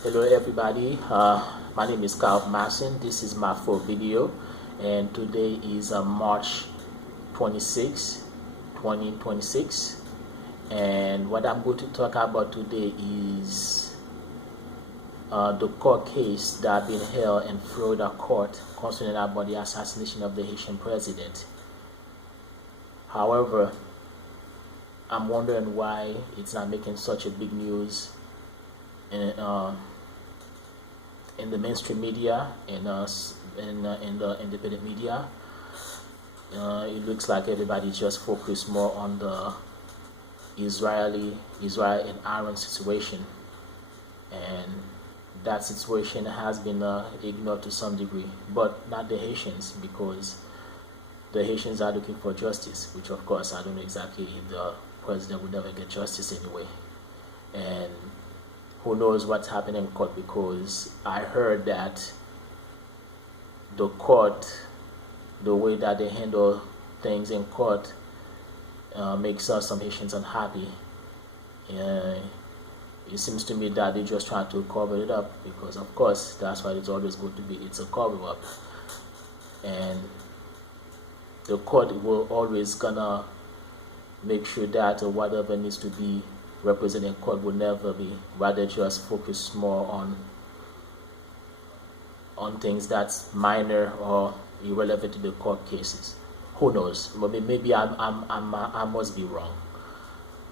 Hello everybody, my name is Carl Masson. This is my full video, and today is March 26, 2026, and what I'm going to talk about today is the court case that been held in Florida court concerning about the assassination of the Haitian president. However, I'm wondering why it's not making such a big news in the mainstream media and in the independent media. It looks like everybody just focused more on the Israel and Iran situation, and that situation has been ignored to some degree, but not the Haitians, because the Haitians are looking for justice, which of course I don't know exactly if the president would never get justice anyway. And who knows what's happening in court, because I heard that the court, the way that they handle things in court, makes some Haitians unhappy. It seems to me that they just trying to cover it up, because of course that's what it's always going to be. It's a cover up, and the court will always gonna make sure that whatever needs to be representing court will never be, rather just focus more on things that's minor or irrelevant to the court cases. Who knows? Maybe I must be wrong.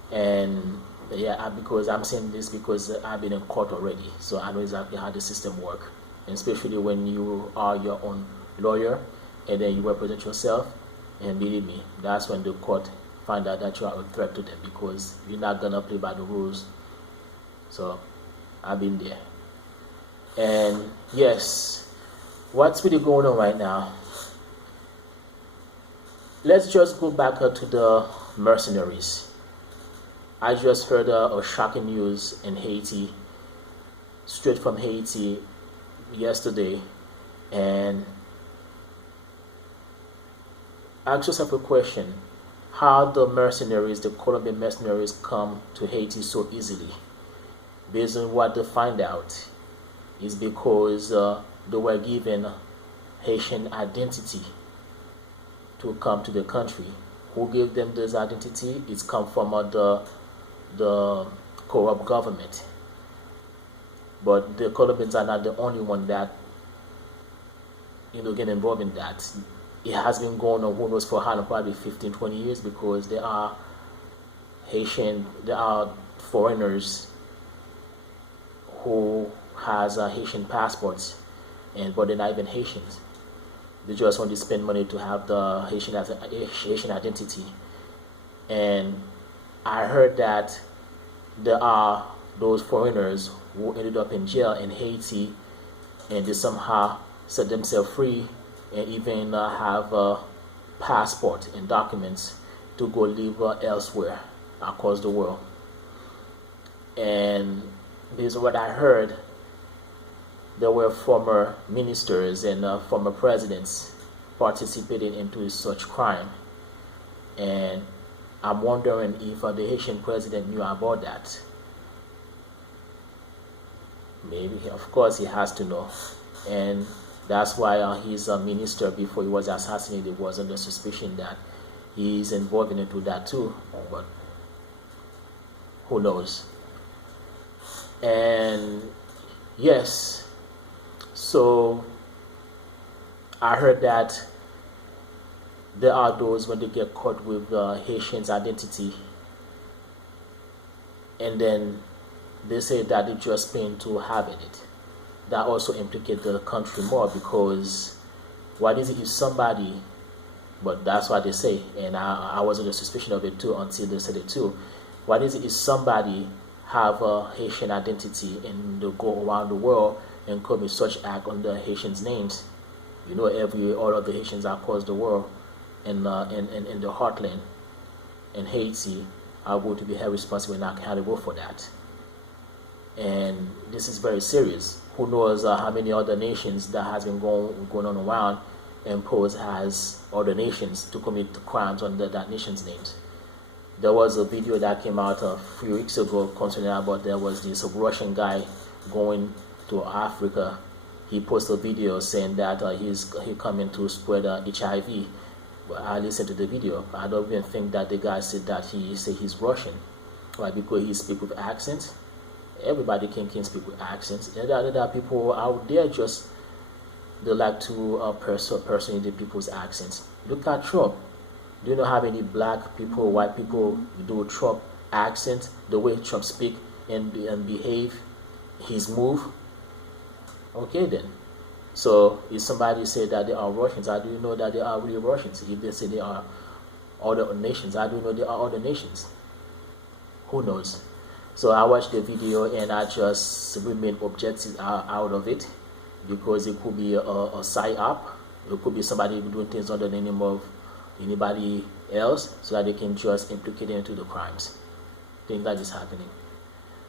And yeah, because I'm saying this because I've been in court already, so I know exactly how the system works. And especially when you are your own lawyer and then you represent yourself, and believe me, that's when the court find out that you are a threat to them, because you're not gonna play by the rules. So I've been there. And yes, what's really going on right now? Let's just go back to the mercenaries. I just heard a shocking news in Haiti, straight from Haiti yesterday, and ask yourself a question: how the mercenaries, the Colombian mercenaries, come to Haiti so easily? Based on what they find out, is because they were given Haitian identity to come to the country. Who gave them this identity? It's come from the corrupt government. But the Colombians are not the only one that get involved in that. It has been going on, who knows for how long, probably 15, 20 years, because there are foreigners who has Haitian passports, but they're not even Haitians. They just want to spend money to have the Haitian identity. And I heard that there are those foreigners who ended up in jail in Haiti, and they somehow set themselves free and even have a passport and documents to go live elsewhere across the world. And based on what I heard, there were former ministers and former presidents participating into such crime. And I'm wondering if the Haitian president knew about that. Maybe, of course, he has to know. And that's why his minister, before he was assassinated, was under suspicion that he's involved into that too. But who knows? And yes, so I heard that there are those, when they get caught with Haitian's identity, and then they say that they just paying to having it. That also implicates the country more, because what is it if somebody, but that's what they say, and I was under suspicion of it too until they said it too. What is it if somebody have a Haitian identity and they go around the world and commit such act under Haitians' names? All of the Haitians across the world in the heartland in Haiti are going to be held responsible and accountable for that. And this is very serious. Who knows how many other nations that has been going on around and pose as other nations to commit crimes under that nation's names. There was a video that came out a few weeks ago concerning about there was this Russian guy going to Africa. He posted a video saying that he coming to spread HIV. But I listened to the video. I don't even think that the guy said that he's Russian, right? Because he speaks with accent. Everybody can speak with accents. And there are people out there just they like to personate people's accents. Look at Trump. Do you know how many black people, white people do Trump accent? The way Trump speak and behave, his move. Okay then. So if somebody say that they are Russians, how do you know that they are really Russians? If they say they are other nations, how do you know they are other nations? Who knows? So I watched the video and I just remain objective out of it, because it could be a psyop. It could be somebody doing things under the name of anybody else, so that they can just implicate into the crimes. Things like this happening.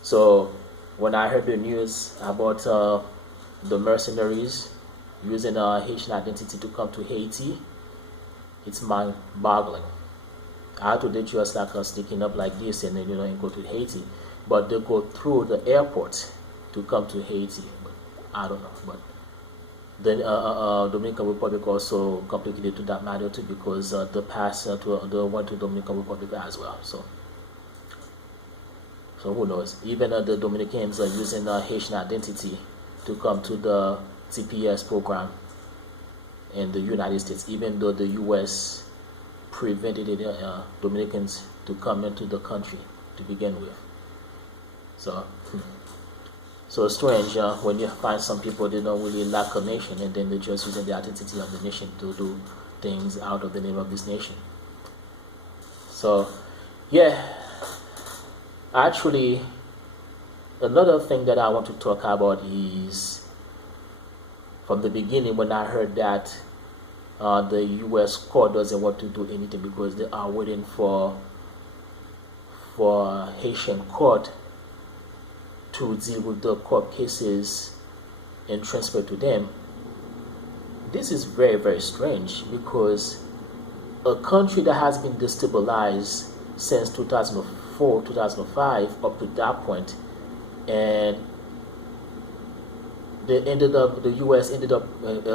So when I heard the news about the mercenaries using a Haitian identity to come to Haiti, it's mind-boggling. I thought they just like sneaking up like this and then and go to Haiti, but they go through the airport to come to Haiti. But I don't know. But then Dominican Republic also complicated to that matter too, because the pass they went to Dominican Republic as well. So who knows? Even the Dominicans are using Haitian identity to come to the TPS program in the United States, even though the U.S. prevented Dominicans to come into the country to begin with. So strange when you find some people they don't really like a nation, and then they're just using the identity of the nation to do things out of the name of this nation. So yeah, actually another thing that I want to talk about is from the beginning when I heard that the U.S. court doesn't want to do anything because they are waiting for Haitian court to deal with the court cases and transfer to them. This is very, very strange, because a country that has been destabilized since 2004, 2005 up to that point, and the U.S. ended up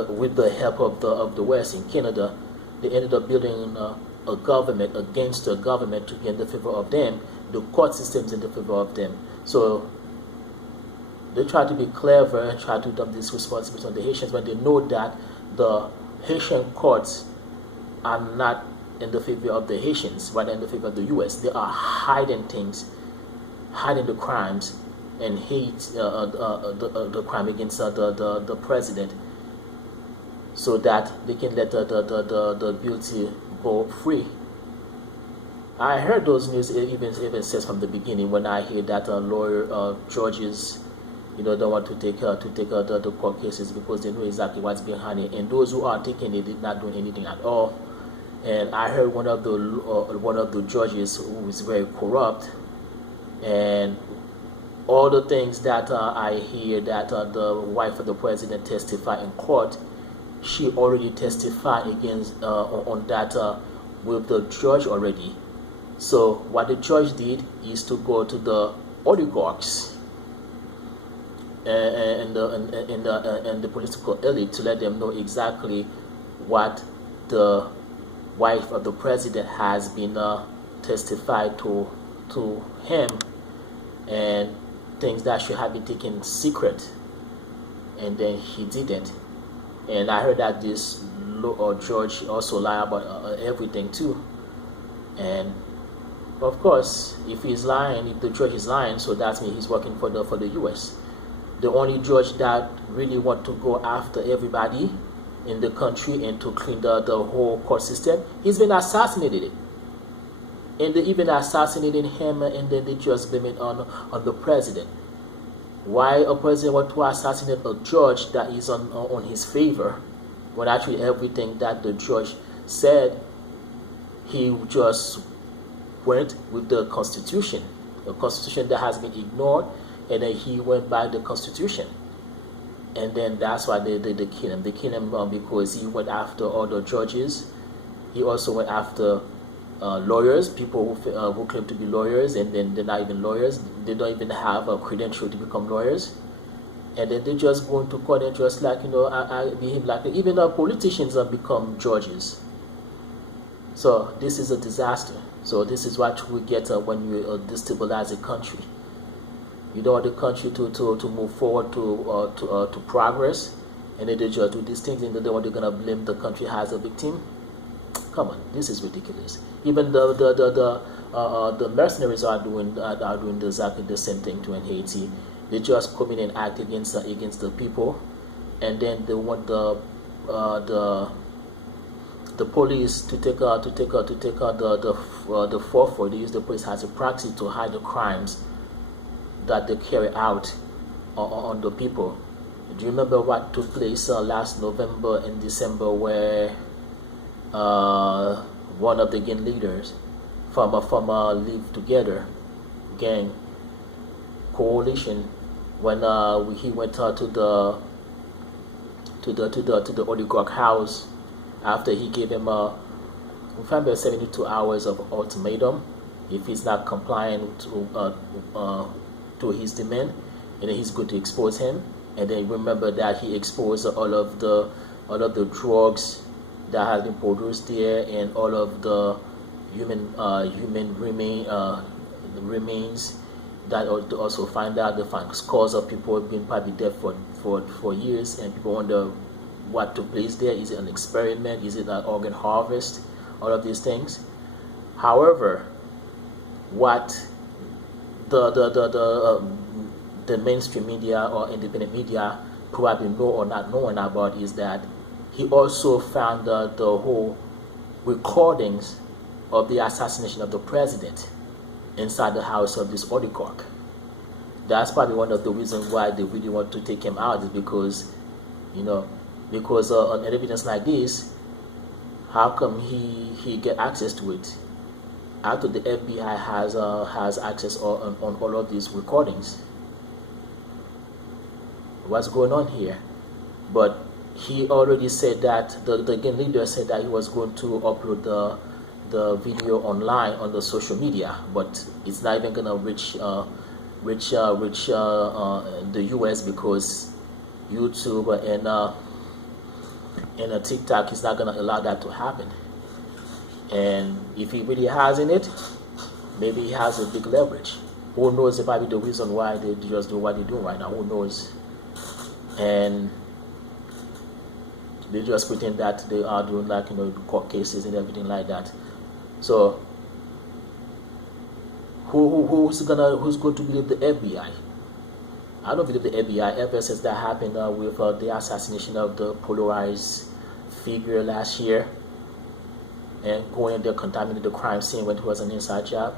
with the help of the West in Canada, they ended up building a government against the government to be in the favor of them. The court systems in the favor of them. So they try to be clever and try to dump this responsibility on the Haitians when they know that the Haitian courts are not in the favor of the Haitians, but in the favor of the U.S. They are hiding things, hiding the crimes, and hate the crime against the president, so that they can let the guilty go free. I heard those news even says from the beginning, when I hear that lawyer judges don't want to take the court cases because they know exactly what's behind it, and those who are taking it did not do anything at all. And I heard one of the judges who is very corrupt, and all the things that I hear that the wife of the president testified in court, she already testified against on that with the judge already. So what the judge did is to go to the oligarchs and the political elite to let them know exactly what the wife of the president has been testified to him, and things that should have been taken secret, and then he didn't. And I heard that this judge also lied about everything too. And of course, if he's lying, if the judge is lying, so that means he's working for the U.S. The only judge that really want to go after everybody in the country and to clean the whole court system, he's been assassinated. And they even assassinated him, and then they just blame it on the president. Why a president want to assassinate a judge that is on his favor, when actually everything that the judge said, he just went with the Constitution, a Constitution that has been ignored, and then he went by the Constitution. And then that's why they kill him. They kill him because he went after all the judges. He also went after lawyers, people who claim to be lawyers, and then they're not even lawyers. They don't even have a credential to become lawyers. and then they just go into court and just like I behave like even politicians have become judges. So this is a disaster. So this is what we get when you destabilize a country. You don't want the country to move forward to progress, and then they just do these things, and then they're gonna blame the country as a victim. Come on, this is ridiculous. Even the mercenaries are doing exactly the same thing to in Haiti. They just come in and act against the people, and then they want the police to take the forefront. They use the police as a proxy to hide the crimes that they carry out on the people. Do you remember what took place last November and December, where one of the gang leaders from a Live Together gang coalition, when he went to the oligarch house after he gave him a 72 hours of ultimatum if he's not complying to his demand, and then he's going to expose him. And then remember that he exposed all of the drugs that has been produced there, and all of the human remains that also find out the scores of people have been probably dead for years, and people wonder what took place there. Is it an experiment? Is it an organ harvest? All of these things. However, what the mainstream media or independent media probably know or not knowing about is that he also found the whole recordings of the assassination of the president inside the house of this oligarch. That's probably one of the reasons why they really want to take him out, is because on evidence like this, how come he get access to it after the FBI has access on all of these recordings? What's going on here? But he already said that the gang leader said that he was going to upload the video online on the social media, but it's not even gonna reach the US, because YouTube and TikTok is not gonna allow that to happen. And if he really has in it, maybe he has a big leverage. Who knows? If probably the reason why they just do what they're doing right now. Who knows? And they just pretend that they are doing court cases and everything like that. So who's going to believe the FBI? I don't believe the FBI. Ever since that happened with the assassination of the polarized figure last year, and going in there contaminated the crime scene when it was an inside job.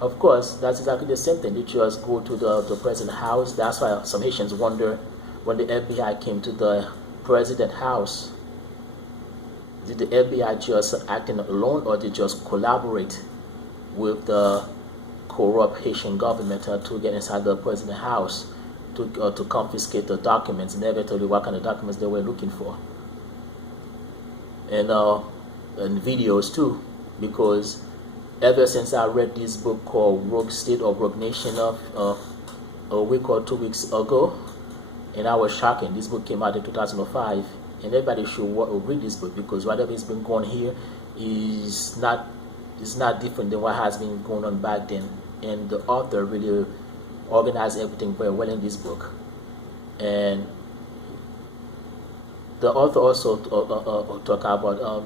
Of course, that's exactly the same thing. They just go to the president's house. That's why some Haitians wonder, when the FBI came to the president's house, did the FBI just acting alone, or did they just collaborate with the corrupt Haitian government to get inside the president's house to confiscate the documents? Never tell you what kind of documents they were looking for. And videos too, because ever since I read this book called Rogue State or Rogue Nation a week or 2 weeks ago, and I was shocking. This book came out in 2005, and everybody should read this book, because whatever has been going here is not different than what has been going on back then. And the author really organized everything very well in this book. And the author also talk about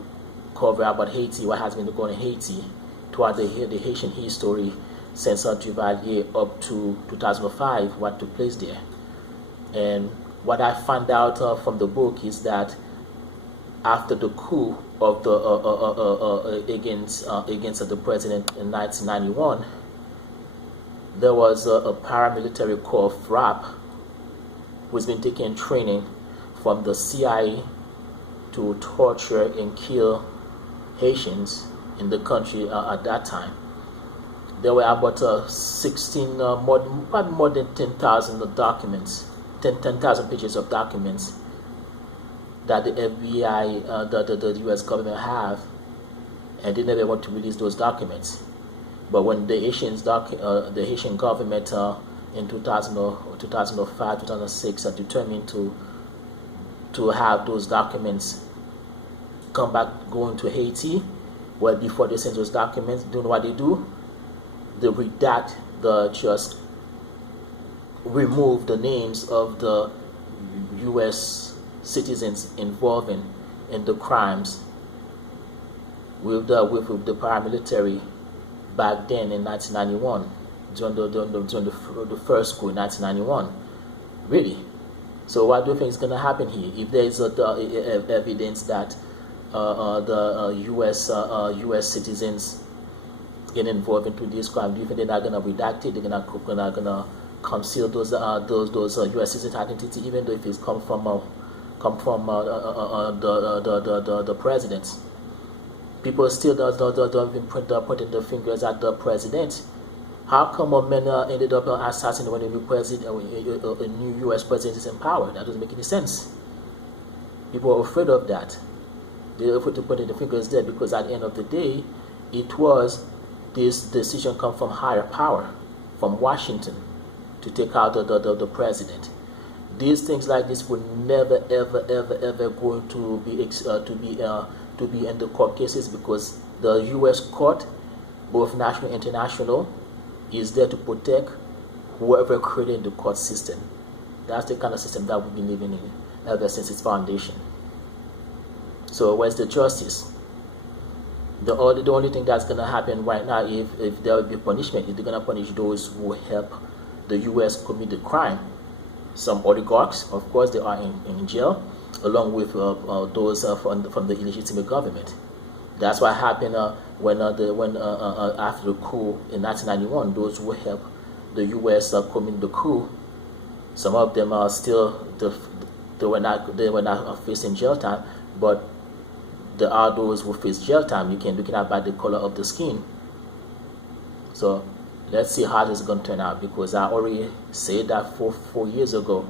cover about Haiti, what has been going on in Haiti throughout the Haitian history since Duvalier up to 2005, what took place there. And what I found out from the book is that after the coup of the against the president in 1991, there was a paramilitary called FRAP, who's been taking training from the CIA to torture and kill Haitians in the country at that time. There were about 16, probably more than 10,000 documents, 10,000 pages of documents that the FBI, the U.S. government have, and they never want to release those documents. But when the Haitian government in 2000 or 2005, 2006 are determined to have those documents come back, going to Haiti. Well, before they send those documents, do you know what they do? They redact just remove the names of the U.S. citizens involved in the crimes with the paramilitary back then in 1991 during the first coup in 1991. Really. So what do you think is going to happen here? If there is evidence that the U.S. citizens get involved into this crime, do you think they're not going to redact it? They're not going to conceal those U.S. citizens' identity, even though if it's come from the presidents? People still don't even pointing the fingers at the president. How come a man ended up assassinated when a new U.S. president is in power? That doesn't make any sense. People are afraid of that. They're afraid to put the fingers there because at the end of the day, it was this decision come from higher power, from Washington, to take out the president. These things like this will never ever going to be in the court cases, because the U.S. court, both national and international, is there to protect whoever created the court system. That's the kind of system that we've been living in ever since its foundation. So where's the justice? The only thing that's going to happen right now, if there will be punishment, if they're going to punish those who help the U.S. commit the crime. Some oligarchs, of course, they are in jail, along with those from the illegitimate government. That's what happened when after the coup in 1991, those who helped the U.S. commit the coup, some of them are still they were not facing jail time, but there are those who face jail time. You can look at by the color of the skin. So let's see how this is going to turn out, because I already said that 4 years ago,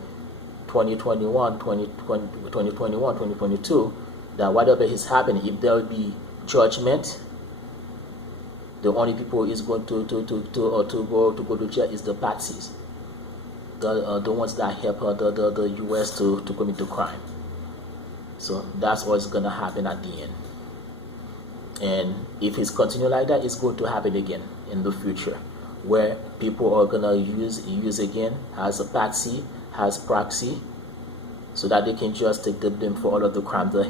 2021, 2022, that whatever is happening, if there will be judgment, the only people is going to go to jail is the patsies, the ones that help the U.S. to commit the crime. So that's what's going to happen at the end. And if it's continue like that, it's going to happen again in the future, where people are going to use again as a patsy, as proxy, so that they can just take the blame for all of the crimes they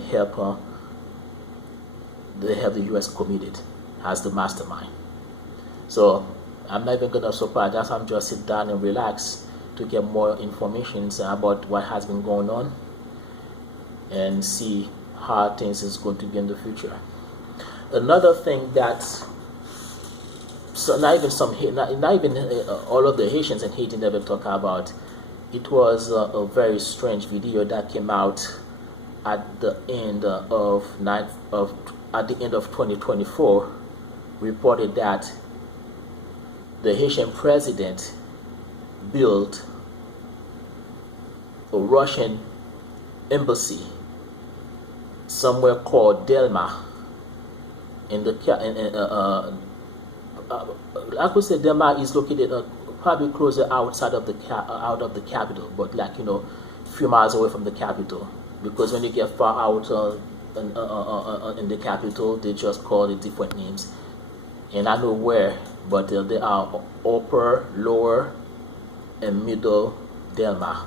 help the U.S. committed as the mastermind. So I'm not even going to surprise. That's why I'm just sit down and relax to get more information about what has been going on and see how things is going to be in the future. Another thing that not even all of the Haitians in Haiti never talk about. It was a very strange video that came out at the end of 2024. Reported that the Haitian president built a Russian embassy somewhere called Delma in the I could say Delma is located probably closer outside of the capital, but a few miles away from the capital. Because when you get far out in the capital, they just call it different names. And I know where, but they are upper, lower, and middle Delma.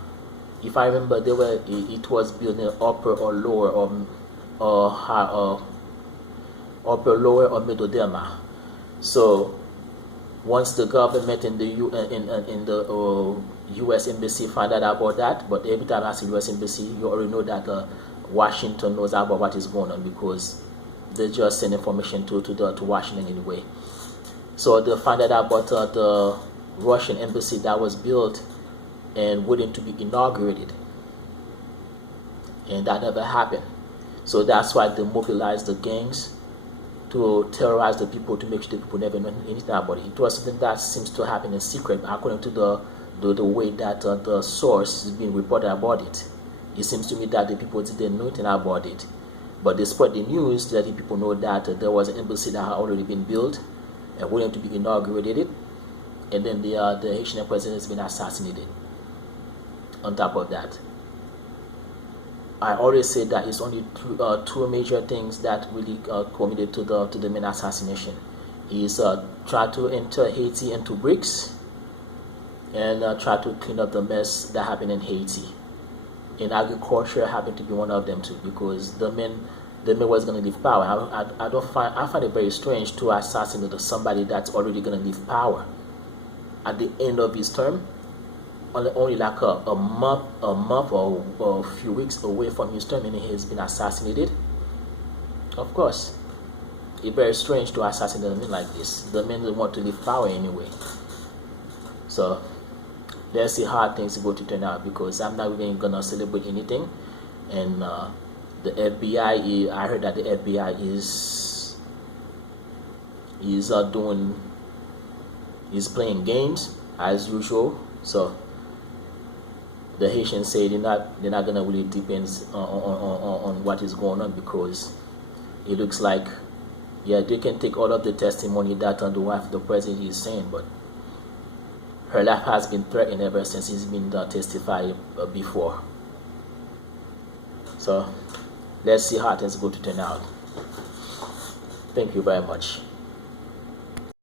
If I remember, it was built in upper or lower or upper, lower, or middle Delma. So once the government in the U.S. embassy found out about that, but every time I see U.S. embassy, you already know that Washington knows about what is going on, because they just send information to Washington anyway. So they found out about the Russian embassy that was built and waiting to be inaugurated, and that never happened. So that's why they mobilized the gangs to terrorize the people, to make sure the people never know anything about it. It was something that seems to happen in secret, according to the way that the source is being reported about it. It seems to me that the people didn't know anything about it, but they spread the news to let the people know that there was an embassy that had already been built and waiting to be inaugurated, and then the Haitian president has been assassinated. On top of that, I always say that it's only two major things that really committed to the main assassination. Is try to enter Haiti into BRICS, and try to clean up the mess that happened in Haiti. And agriculture happened to be one of them too, because the man was going to leave power. I find it very strange to assassinate somebody that's already going to leave power at the end of his term, only like a month or a few weeks away from his term, and he has been assassinated. Of course, it's very strange to assassinate a man like this. The man doesn't want to leave power anyway. So let's see how things are going to turn out, because I'm not even gonna celebrate anything. And the FBI, I heard that the FBI is playing games as usual. So the Haitians say they're not gonna really depend on what is going on, because it looks like, yeah, they can take all of the testimony that on the wife of the president is saying, but her life has been threatened ever since he's been testified before. So let's see how things go to turn out. Thank you very much.